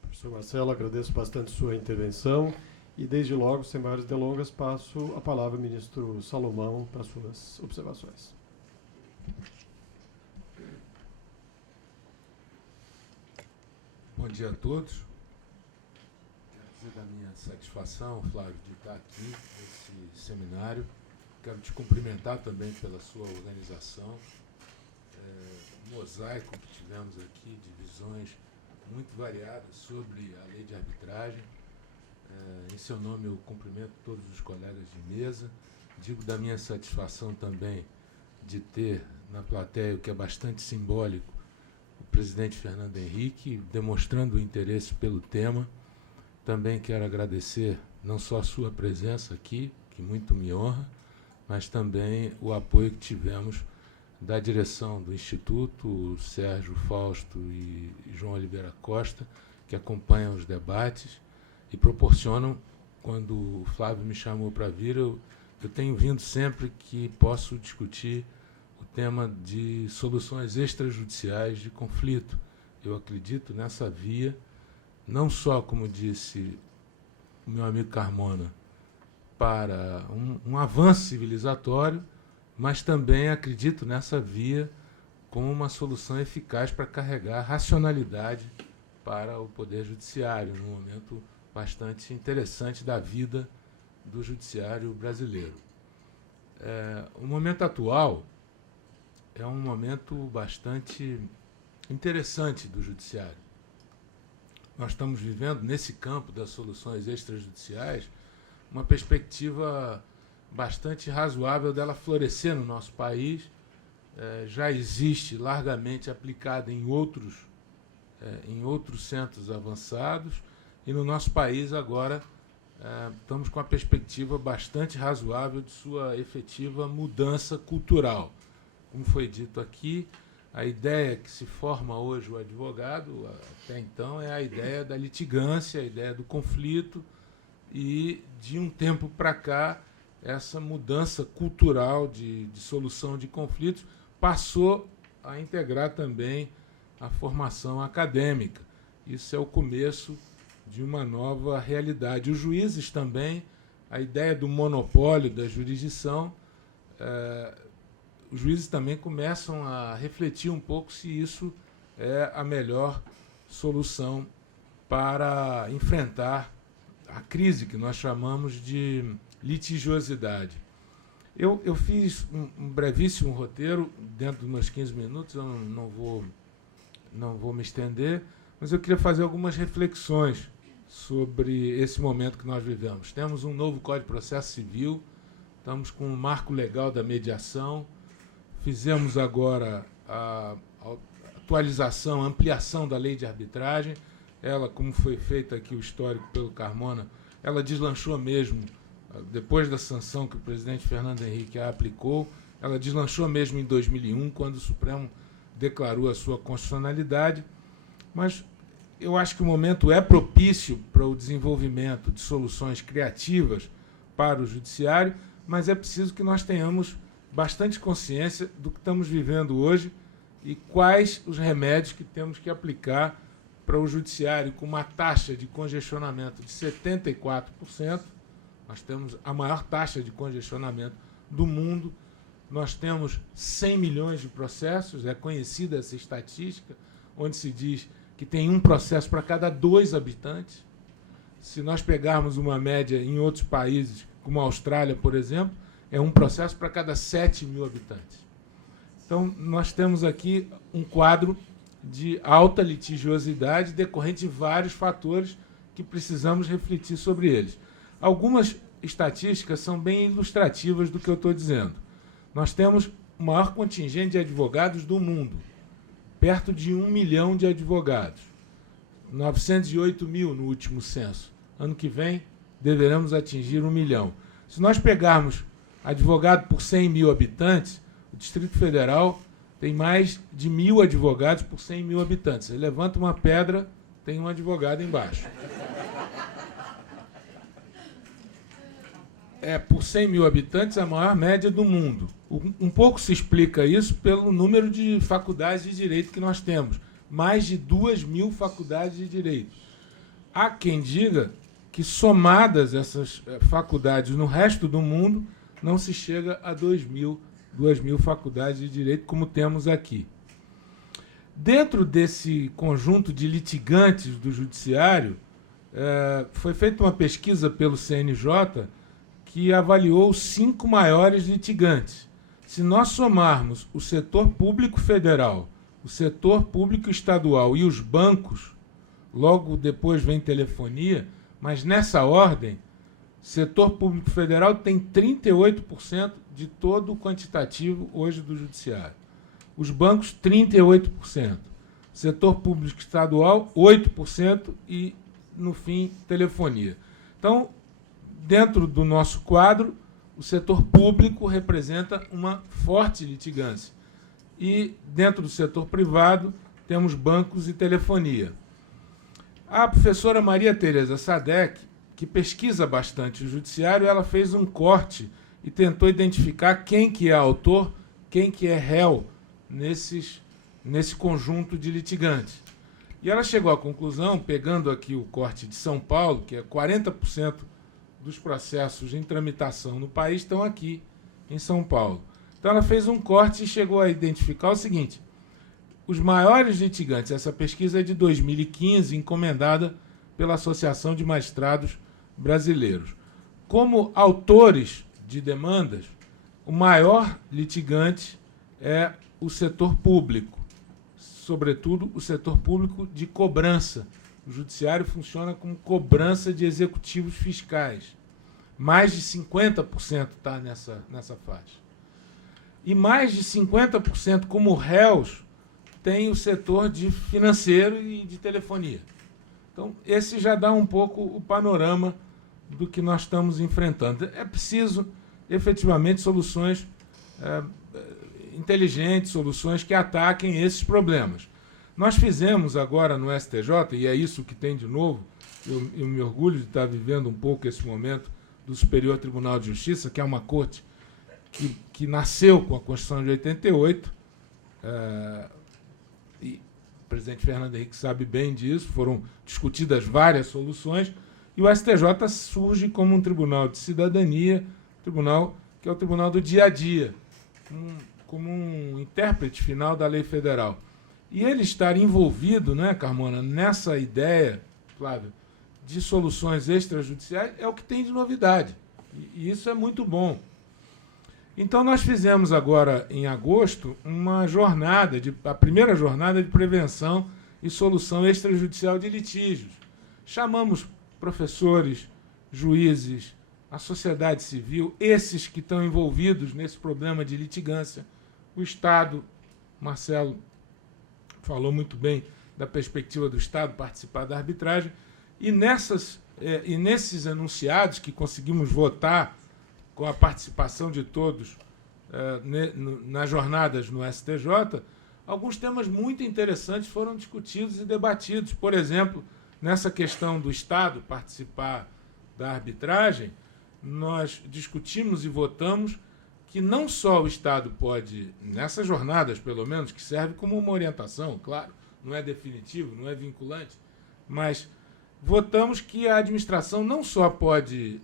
Professor Marcelo, agradeço bastante sua intervenção e, desde logo, sem maiores delongas, passo a palavra ao ministro Salomão para suas observações. Bom dia a todos. Quero dizer da minha satisfação, Flávio, de estar aqui nesse seminário. Quero te cumprimentar também pela sua organização. O mosaico que tivemos aqui de visões muito variadas sobre a lei de arbitragem. Em seu nome eu cumprimento todos os colegas de mesa. Digo da minha satisfação também de ter na plateia, o que é bastante simbólico, o presidente Fernando Henrique, demonstrando o interesse pelo tema. Também quero agradecer não só a sua presença aqui, que muito me honra, mas também o apoio que tivemos da direção do Instituto, o Sérgio Fausto e João Oliveira Costa, que acompanham os debates e proporcionam, quando o Flávio me chamou para vir, eu tenho vindo sempre que posso discutir o tema de soluções extrajudiciais de conflito. Eu acredito nessa via, não só, como disse o meu amigo Carmona, para um avanço civilizatório, mas também acredito nessa via como uma solução eficaz para carregar racionalidade para o Poder Judiciário, num momento bastante interessante da vida do Judiciário brasileiro. O momento atual é um momento bastante interessante do Judiciário. Nós estamos vivendo, nesse campo das soluções extrajudiciais, uma perspectiva bastante razoável dela florescer no nosso país. Já existe largamente aplicada em outros centros avançados, e no nosso país agora estamos com uma perspectiva bastante razoável de sua efetiva mudança cultural. Como foi dito aqui, a ideia que se forma hoje o advogado, até então, é a ideia da litigância, a ideia do conflito, e de um tempo para cá, essa mudança cultural de solução de conflitos passou a integrar também a formação acadêmica. Isso é o começo de uma nova realidade. Os juízes também, a ideia do monopólio da jurisdição, os juízes também começam a refletir um pouco se isso é a melhor solução para enfrentar a crise que nós chamamos de litigiosidade. Eu fiz um brevíssimo roteiro, dentro dos meus 15 minutos, eu não vou me estender, mas eu queria fazer algumas reflexões sobre esse momento que nós vivemos. Temos um novo Código de Processo Civil, estamos com um marco legal da mediação, fizemos agora a atualização, a ampliação da lei de arbitragem. Ela, como foi feito aqui o histórico pelo Carmona, ela deslanchou mesmo, depois da sanção que o presidente Fernando Henrique a aplicou, ela deslanchou mesmo em 2001, quando o Supremo declarou a sua constitucionalidade. Mas eu acho que o momento é propício para o desenvolvimento de soluções criativas para o judiciário, mas é preciso que nós tenhamos bastante consciência do que estamos vivendo hoje e quais os remédios que temos que aplicar para o judiciário, com uma taxa de congestionamento de 74%. Nós temos a maior taxa de congestionamento do mundo. Nós temos 100 milhões de processos, é conhecida essa estatística, onde se diz que tem um processo para cada 2 habitantes. Se nós pegarmos uma média em outros países, como a Austrália, por exemplo, é um processo para cada 7 mil habitantes. Então, nós temos aqui um quadro de alta litigiosidade decorrente de vários fatores que precisamos refletir sobre eles. Algumas estatísticas são bem ilustrativas do que eu estou dizendo. Nós temos o maior contingente de advogados do mundo, perto de 1 milhão de advogados, 908 mil no último censo. Ano que vem, deveremos atingir 1 milhão. Se nós pegarmos advogado por 100 mil habitantes, o Distrito Federal tem mais de 1.000 advogados por 100 mil habitantes. Você levanta uma pedra, tem um advogado embaixo. Por 100 mil habitantes, a maior média do mundo. Um pouco se explica isso pelo número de faculdades de direito que nós temos. mais de 2.000 faculdades de direito. Há quem diga que, somadas essas faculdades no resto do mundo, não se chega a 2.000 faculdades de direito, como temos aqui. Dentro desse conjunto de litigantes do judiciário, foi feita uma pesquisa pelo CNJ que avaliou os 5 maiores litigantes. Se nós somarmos o setor público federal, o setor público estadual e os bancos, logo depois vem telefonia, mas nessa ordem, setor público federal tem 38% de todo o quantitativo hoje do judiciário. Os bancos, 38%. Setor público estadual, 8% e, no fim, telefonia. Então, dentro do nosso quadro, o setor público representa uma forte litigância. E, dentro do setor privado, temos bancos e telefonia. A professora Maria Tereza Sadek, que pesquisa bastante o judiciário, ela fez um corte e tentou identificar quem que é autor, quem que é réu nesse conjunto de litigantes. E ela chegou à conclusão, pegando aqui o corte de São Paulo, que é 40% dos processos em tramitação no país estão aqui em São Paulo. Então ela fez um corte e chegou a identificar o seguinte: os maiores litigantes, essa pesquisa é de 2015, encomendada pela Associação de Magistrados Brasileiros. Como autores de demandas, o maior litigante é o setor público, sobretudo o setor público de cobrança. O judiciário funciona como cobrança de executivos fiscais. Mais de 50% está nessa faixa. E mais de 50% como réus tem o setor de financeiro e de telefonia. Então, esse já dá um pouco o panorama do que nós estamos enfrentando. É preciso, efetivamente, soluções inteligentes, soluções que ataquem esses problemas. Nós fizemos agora no STJ, e é isso que tem de novo, eu me orgulho de estar vivendo um pouco esse momento do Superior Tribunal de Justiça, que é uma corte que nasceu com a Constituição de 88, e o presidente Fernando Henrique sabe bem disso, foram discutidas várias soluções, e o STJ surge como um tribunal de cidadania, tribunal que é o tribunal do dia a dia, como um intérprete final da lei federal. E ele estar envolvido, né, Carmona, nessa ideia, Flávio, de soluções extrajudiciais é o que tem de novidade. E isso é muito bom. Então, nós fizemos agora, em agosto, a primeira jornada de prevenção e solução extrajudicial de litígios. Chamamos professores, juízes, a sociedade civil, esses que estão envolvidos nesse problema de litigância, o Estado. Marcelo falou muito bem da perspectiva do Estado participar da arbitragem, e nesses enunciados que conseguimos votar com a participação de todos nas jornadas no STJ, alguns temas muito interessantes foram discutidos e debatidos. Por exemplo, nessa questão do Estado participar da arbitragem, nós discutimos e votamos que não só o Estado pode, nessas jornadas pelo menos, que serve como uma orientação, claro, não é definitivo, não é vinculante, mas votamos que a administração não só pode,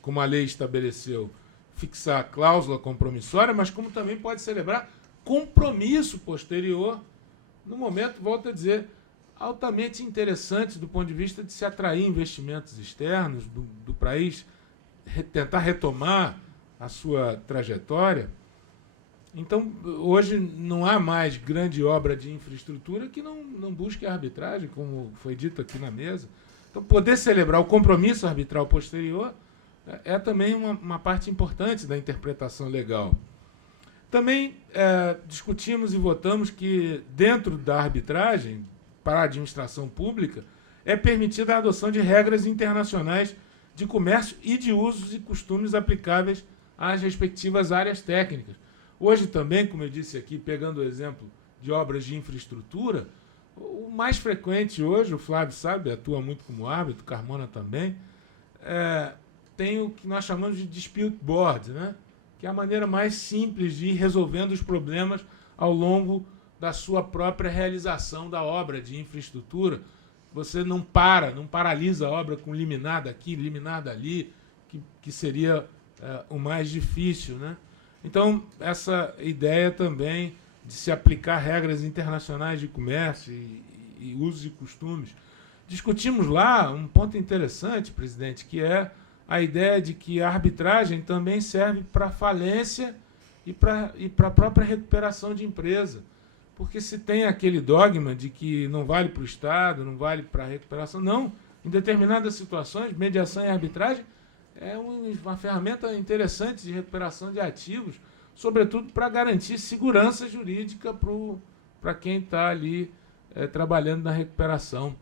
como a lei estabeleceu, fixar cláusula compromissória, mas como também pode celebrar compromisso posterior, no momento, volto a dizer, altamente interessante do ponto de vista de se atrair investimentos externos do país, tentar retomar a sua trajetória. Então, hoje não há mais grande obra de infraestrutura que não busque a arbitragem, como foi dito aqui na mesa. Então, poder celebrar o compromisso arbitral posterior é também uma parte importante da interpretação legal. Também discutimos e votamos que, dentro da arbitragem, para a administração pública, é permitida a adoção de regras internacionais de comércio e de usos e costumes aplicáveis às respectivas áreas técnicas. Hoje também, como eu disse aqui, pegando o exemplo de obras de infraestrutura, o mais frequente hoje, o Flávio sabe, atua muito como árbitro, Carmona também, tem o que nós chamamos de dispute board, né? Que é a maneira mais simples de ir resolvendo os problemas ao longo da sua própria realização da obra de infraestrutura. Você não paralisa a obra com liminar daqui, liminar dali, que seria o mais difícil, né? Então, essa ideia também de se aplicar regras internacionais de comércio e usos e costumes. Discutimos lá um ponto interessante, presidente, que é a ideia de que a arbitragem também serve para falência e para a própria recuperação de empresa. Porque se tem aquele dogma de que não vale para o Estado, não vale para a recuperação, não. Em determinadas situações, mediação e arbitragem é uma ferramenta interessante de recuperação de ativos, sobretudo para garantir segurança jurídica para quem está ali trabalhando na recuperação.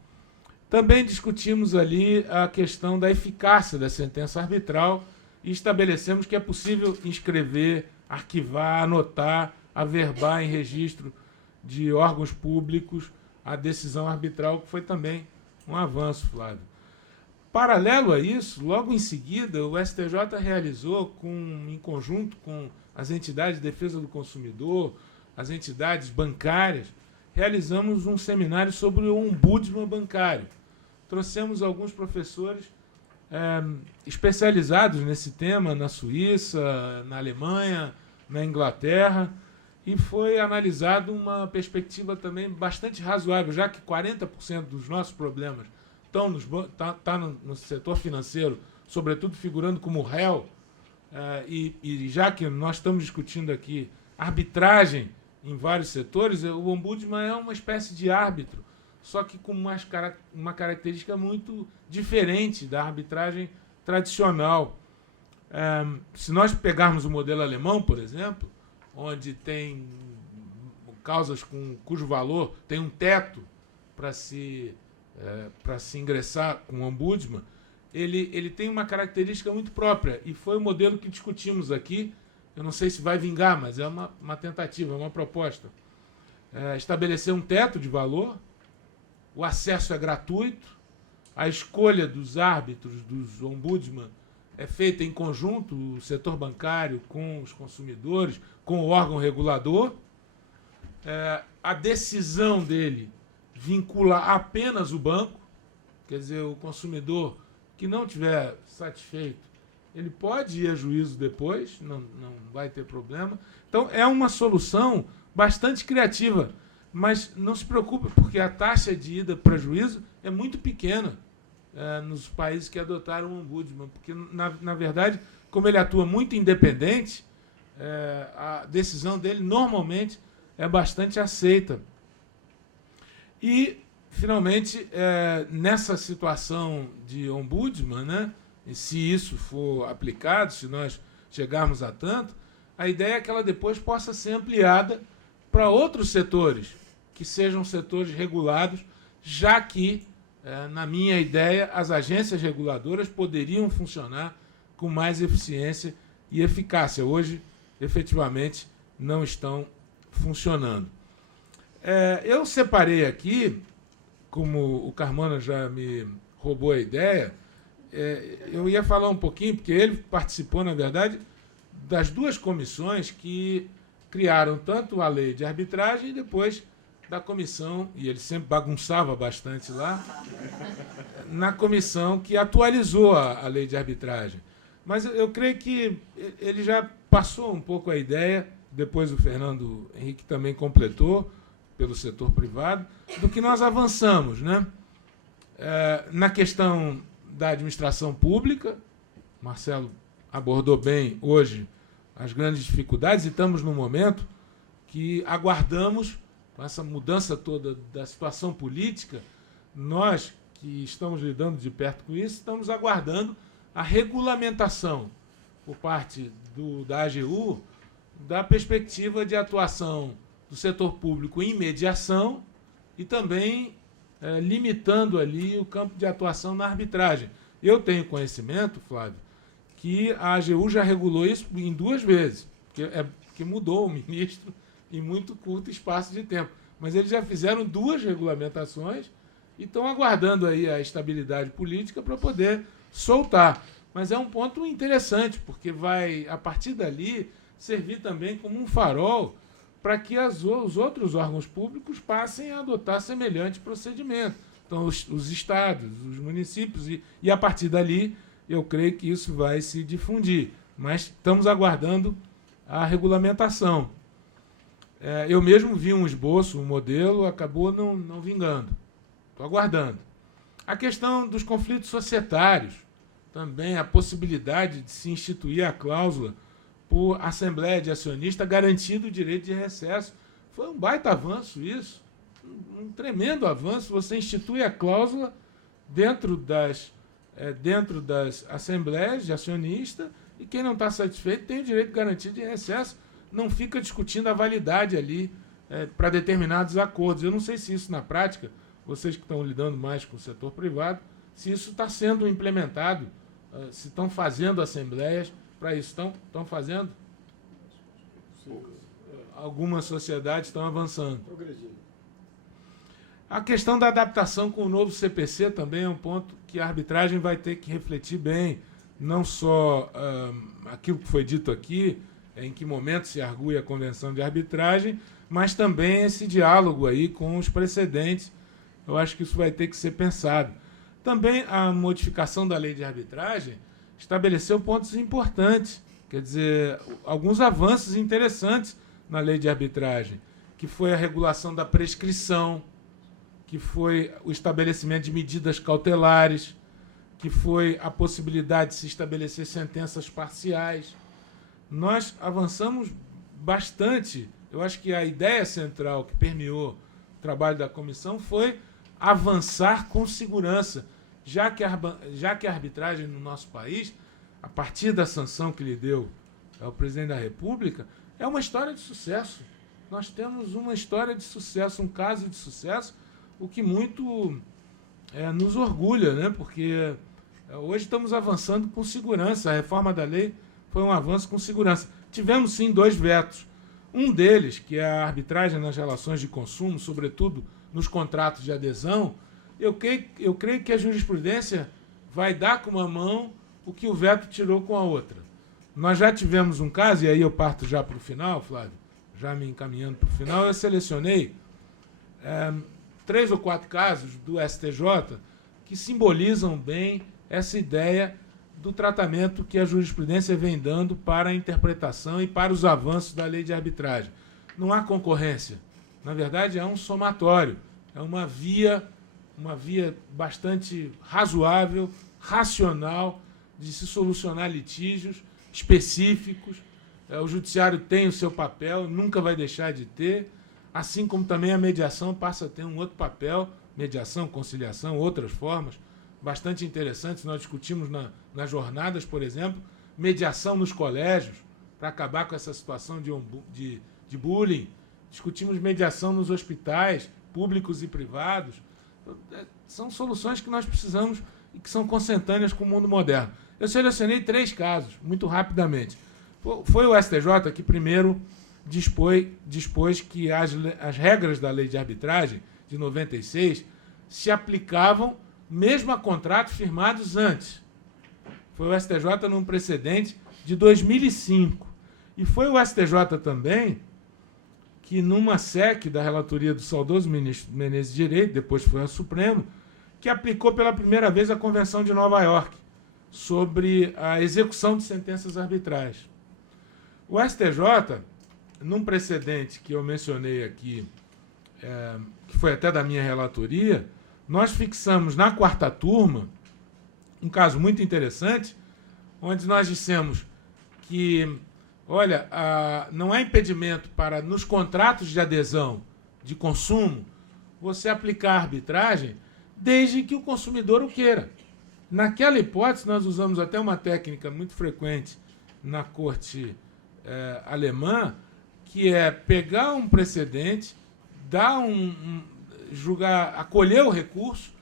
Também discutimos ali a questão da eficácia da sentença arbitral e estabelecemos que é possível inscrever, arquivar, anotar, averbar em registro de órgãos públicos a decisão arbitral, que foi também um avanço, Flávio. Paralelo a isso, logo em seguida, o STJ realizou, em conjunto com as entidades de defesa do consumidor, as entidades bancárias, realizamos um seminário sobre o ombudsman bancário. Trouxemos alguns professores especializados nesse tema na Suíça, na Alemanha, na Inglaterra, e foi analisado uma perspectiva também bastante razoável, já que 40% dos nossos problemas estão no setor financeiro, sobretudo figurando como réu, e já que nós estamos discutindo aqui arbitragem em vários setores, o ombudsman é uma espécie de árbitro, só que com uma característica muito diferente da arbitragem tradicional. Se nós pegarmos o modelo alemão, por exemplo, onde tem causas cujo valor tem um teto para se ingressar com o ombudsman, ele tem uma característica muito própria, e foi o modelo que discutimos aqui. Eu não sei se vai vingar, mas é uma tentativa, é uma proposta. Estabelecer um teto de valor, o acesso é gratuito, a escolha dos árbitros, dos ombudsman, é feita em conjunto, o setor bancário com os consumidores, com o órgão regulador. A decisão dele vincula apenas o banco, quer dizer, o consumidor que não estiver satisfeito, ele pode ir a juízo depois, não vai ter problema. Então, é uma solução bastante criativa, mas não se preocupe, porque a taxa de ida para juízo é muito pequena nos países que adotaram o ombudsman, porque, na verdade, como ele atua muito independente, a decisão dele normalmente é bastante aceita. E, finalmente, nessa situação de ombudsman, né, e se isso for aplicado, se nós chegarmos a tanto, a ideia é que ela depois possa ser ampliada para outros setores, que sejam setores regulados, já que, na minha ideia, as agências reguladoras poderiam funcionar com mais eficiência e eficácia. Hoje, efetivamente, não estão funcionando. Eu separei aqui, como o Carmona já me roubou a ideia, eu ia falar um pouquinho, porque ele participou, na verdade, das duas comissões que criaram tanto a lei de arbitragem e depois da comissão, e ele sempre bagunçava bastante lá, na comissão que atualizou a lei de arbitragem. Mas eu creio que ele já passou um pouco a ideia, depois o Fernando Henrique também completou, pelo setor privado, do que nós avançamos, né? Na questão da administração pública, Marcelo abordou bem hoje as grandes dificuldades, e estamos num momento que aguardamos, com essa mudança toda da situação política, nós que estamos lidando de perto com isso, estamos aguardando a regulamentação por parte da AGU da perspectiva de atuação do setor público em mediação e também limitando ali o campo de atuação na arbitragem. Eu tenho conhecimento, Flávio, que a AGU já regulou isso em 2 vezes, que mudou o ministro em muito curto espaço de tempo. Mas eles já fizeram 2 regulamentações e estão aguardando aí a estabilidade política para poder soltar. Mas é um ponto interessante, porque vai, a partir dali, servir também como um farol para que os outros órgãos públicos passem a adotar semelhante procedimento. Então, os estados, os municípios, e a partir dali, eu creio que isso vai se difundir. Mas estamos aguardando a regulamentação. Eu mesmo vi um esboço, um modelo, acabou não vingando. Estou aguardando. A questão dos conflitos societários, também a possibilidade de se instituir a cláusula por assembleia de acionista garantindo o direito de recesso. Foi um baita avanço isso, um tremendo avanço. Você institui a cláusula dentro das assembleias de acionista e quem não está satisfeito tem o direito garantido de recesso. Não fica discutindo a validade ali para determinados acordos. Eu não sei se isso na prática, vocês que estão lidando mais com o setor privado, se isso está sendo implementado, se estão fazendo assembleias para isso. Estão fazendo? Sim. Algumas sociedades estão avançando. Progredindo. A questão da adaptação com o novo CPC também é um ponto que a arbitragem vai ter que refletir bem, não só aquilo que foi dito aqui, em que momento se argui a convenção de arbitragem, mas também esse diálogo aí com os precedentes. Eu acho que isso vai ter que ser pensado. Também a modificação da lei de arbitragem estabeleceu pontos importantes, quer dizer, alguns avanços interessantes na lei de arbitragem, que foi a regulação da prescrição, que foi o estabelecimento de medidas cautelares, que foi a possibilidade de se estabelecer sentenças parciais. Nós avançamos bastante. Eu acho que a ideia central que permeou o trabalho da comissão foi avançar com segurança, já que a arbitragem no nosso país, a partir da sanção que lhe deu ao presidente da República, é uma história de sucesso. Nós temos uma história de sucesso, um caso de sucesso, o que muito nos orgulha, né? Porque hoje estamos avançando com segurança. A reforma da lei foi um avanço com segurança. Tivemos, sim, 2 vetos. Um deles, que é a arbitragem nas relações de consumo, sobretudo nos contratos de adesão, eu creio que a jurisprudência vai dar com uma mão o que o veto tirou com a outra. Nós já tivemos um caso, e aí eu parto já para o final, Flávio, já me encaminhando para o final, eu selecionei 3 ou 4 casos do STJ que simbolizam bem essa ideia do tratamento que a jurisprudência vem dando para a interpretação e para os avanços da lei de arbitragem. Não há concorrência. Na verdade, é um somatório. É uma via bastante razoável, racional, de se solucionar litígios específicos. O judiciário tem o seu papel, nunca vai deixar de ter, assim como também a mediação passa a ter um outro papel, mediação, conciliação, outras formas, bastante interessantes. Nós discutimos nas jornadas, por exemplo, mediação nos colégios, para acabar com essa situação de bullying. Discutimos mediação nos hospitais, públicos e privados. São soluções que nós precisamos e que são consentâneas com o mundo moderno. Eu selecionei 3 casos, muito rapidamente. Foi o STJ que primeiro dispôs que as regras da lei de arbitragem, de 96, se aplicavam mesmo a contratos firmados antes. Foi o STJ num precedente de 2005. E foi o STJ também que, numa SEC da relatoria do saudoso ministro Menezes de Direito, depois foi ao Supremo, que aplicou pela primeira vez a Convenção de Nova York sobre a execução de sentenças arbitrais. O STJ, num precedente que eu mencionei aqui, que foi até da minha relatoria, nós fixamos na 4ª turma um caso muito interessante, onde nós dissemos que, olha, não há impedimento para, nos contratos de adesão de consumo, você aplicar a arbitragem desde que o consumidor o queira. Naquela hipótese, nós usamos até uma técnica muito frequente na corte alemã, que é pegar um precedente, dar julgar, acolher o recurso,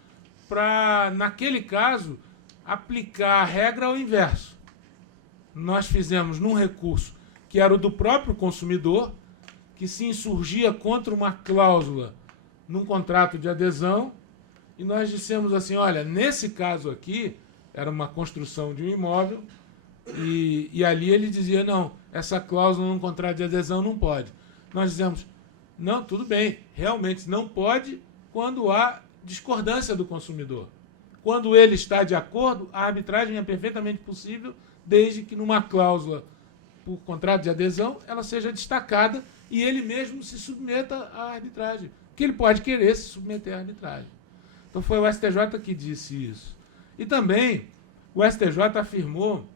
para, naquele caso, aplicar a regra ao inverso. Nós fizemos num recurso que era o do próprio consumidor, que se insurgia contra uma cláusula num contrato de adesão, e nós dissemos assim, olha, nesse caso aqui, era uma construção de um imóvel, e ali ele dizia, não, essa cláusula num contrato de adesão não pode. nós dizemos, não, tudo bem, realmente não pode quando há discordância do consumidor. Quando ele está de acordo, a arbitragem é perfeitamente possível, desde que numa cláusula por contrato de adesão, ela seja destacada e ele mesmo se submeta à arbitragem. Porque ele pode querer se submeter à arbitragem. Então foi o STJ que disse isso. E também o STJ afirmou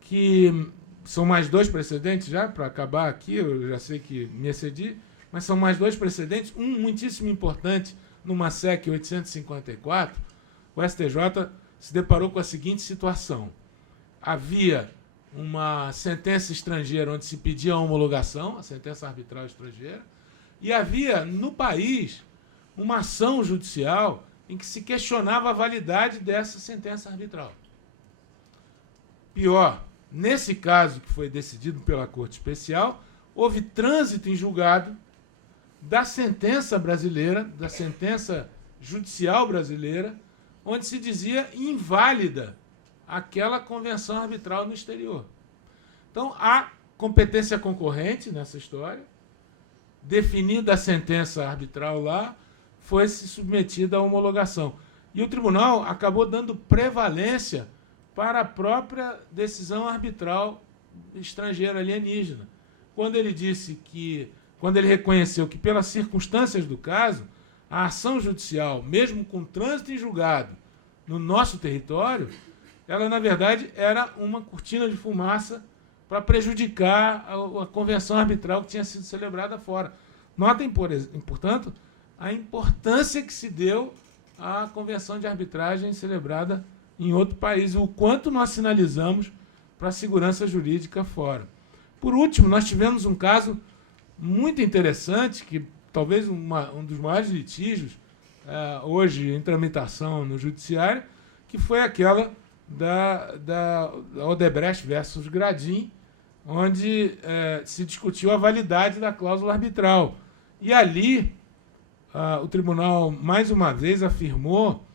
que são mais 2 precedentes já, para acabar aqui, eu já sei que me excedi, mas são mais 2 precedentes, um muitíssimo importante numa SEC 854, o STJ se deparou com a seguinte situação. Havia uma sentença estrangeira onde se pedia a homologação, a sentença arbitral estrangeira, e havia no país uma ação judicial em que se questionava a validade dessa sentença arbitral. Pior, nesse caso que foi decidido pela Corte Especial, houve trânsito em julgado da sentença brasileira, da sentença judicial brasileira, onde se dizia inválida aquela convenção arbitral no exterior. Então, há competência concorrente nessa história, definida a sentença arbitral lá, foi-se submetida à homologação. E o tribunal acabou dando prevalência para a própria decisão arbitral estrangeira alienígena. Quando ele disse que, quando ele reconheceu que, pelas circunstâncias do caso, a ação judicial, mesmo com trânsito em julgado no nosso território, ela, na verdade, era uma cortina de fumaça para prejudicar a convenção arbitral que tinha sido celebrada fora. Notem, portanto, a importância que se deu à convenção de arbitragem celebrada em outro país, o quanto nós sinalizamos para a segurança jurídica fora. Por último, nós tivemos um caso muito interessante, que talvez um dos maiores litígios hoje em tramitação no judiciário, que foi aquela da Odebrecht versus Gradin, onde se discutiu a validade da cláusula arbitral. E ali, o tribunal, mais uma vez, afirmou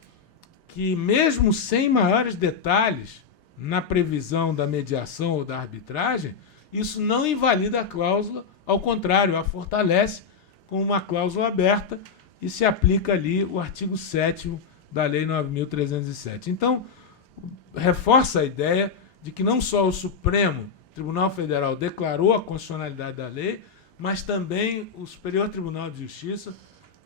que, mesmo sem maiores detalhes na previsão da mediação ou da arbitragem, isso não invalida a cláusula, ao contrário, a fortalece com uma cláusula aberta e se aplica ali o artigo 7º da Lei 9.307. Então, reforça a ideia de que não só o Supremo Tribunal Federal declarou a constitucionalidade da lei, mas também o Superior Tribunal de Justiça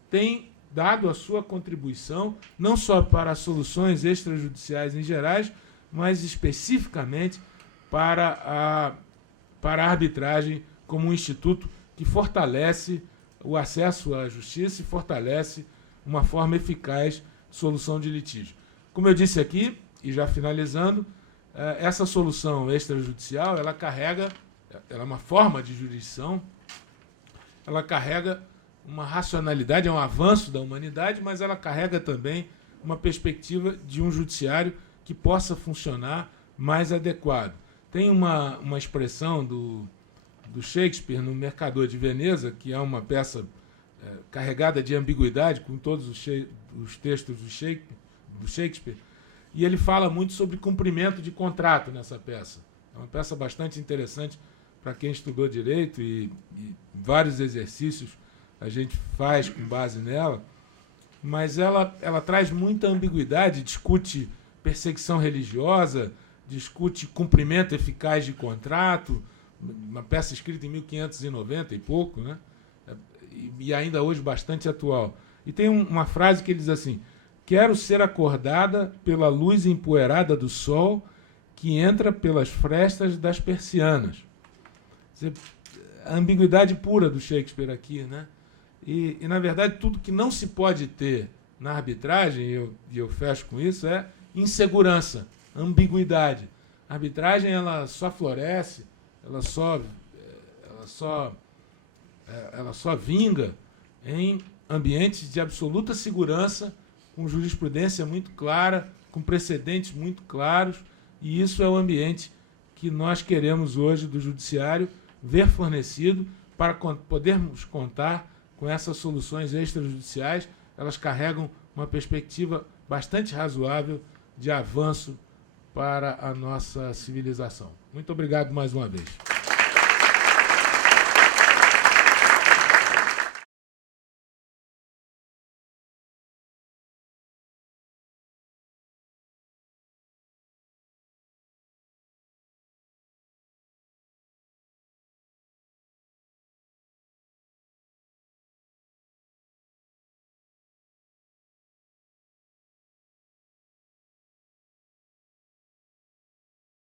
tem dado a sua contribuição, não só para soluções extrajudiciais em gerais, mas especificamente para a arbitragem como um instituto que fortalece o acesso à justiça e fortalece uma forma eficaz de solução de litígio. Como eu disse aqui, e já finalizando, essa solução extrajudicial, ela é uma forma de jurisdição, ela carrega uma racionalidade, é um avanço da humanidade, mas ela carrega também uma perspectiva de um judiciário que possa funcionar mais adequado. Tem uma expressão do Shakespeare no Mercador de Veneza, que é uma peça carregada de ambiguidade, com todos os textos do Shakespeare, e ele fala muito sobre cumprimento de contrato nessa peça. É uma peça bastante interessante para quem estudou direito e vários exercícios a gente faz com base nela, mas ela traz muita ambiguidade, discute perseguição religiosa, discute cumprimento eficaz de contrato, uma peça escrita em 1590 e pouco, né? E ainda hoje bastante atual. E tem uma frase que ele diz assim: quero ser acordada pela luz empoeirada do sol que entra pelas frestas das persianas. A ambiguidade pura do Shakespeare aqui, né? E, na verdade, tudo que não se pode ter na arbitragem, e eu fecho com isso, é insegurança, ambiguidade. A arbitragem, ela só floresce, ela só vinga em ambientes de absoluta segurança, com jurisprudência muito clara, com precedentes muito claros, e isso é o ambiente que nós queremos hoje do judiciário ver fornecido para podermos contar com essas soluções extrajudiciais. Elas carregam uma perspectiva bastante razoável de avanço para a nossa civilização. Muito obrigado mais uma vez.